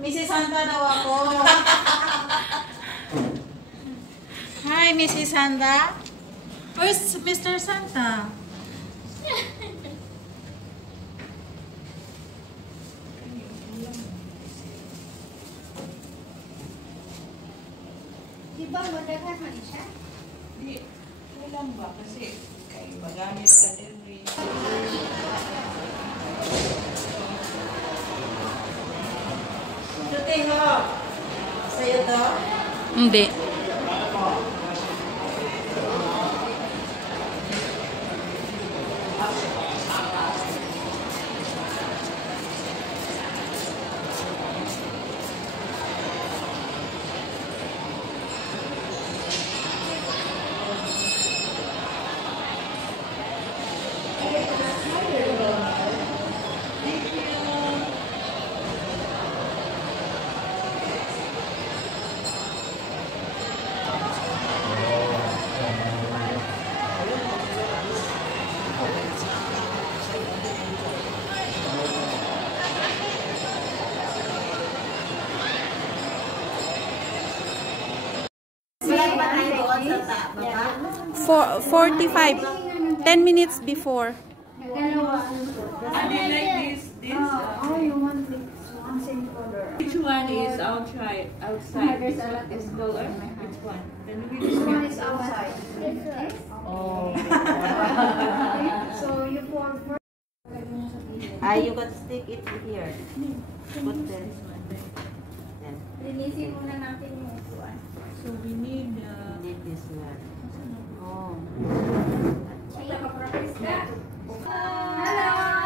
Mrs. Santa daw ako. Hi, Mrs. Santa. Where's Mr. Santa? Di ba madaghan man siya? Hindi. Kailan ba? Kasi kay magamit ka din rin. Tuting ho. Sa'yo to? Hindi. For 45. 10 minutes before. I like this. Oh, you want one same color. Which one is outside? Outside. This one is color. Which one? Then we This one is outside. Oh. So you pour first. You can stick it here. Put this one. Linisin muna natin yung upuan. So we need Need this one. Oh. Hello!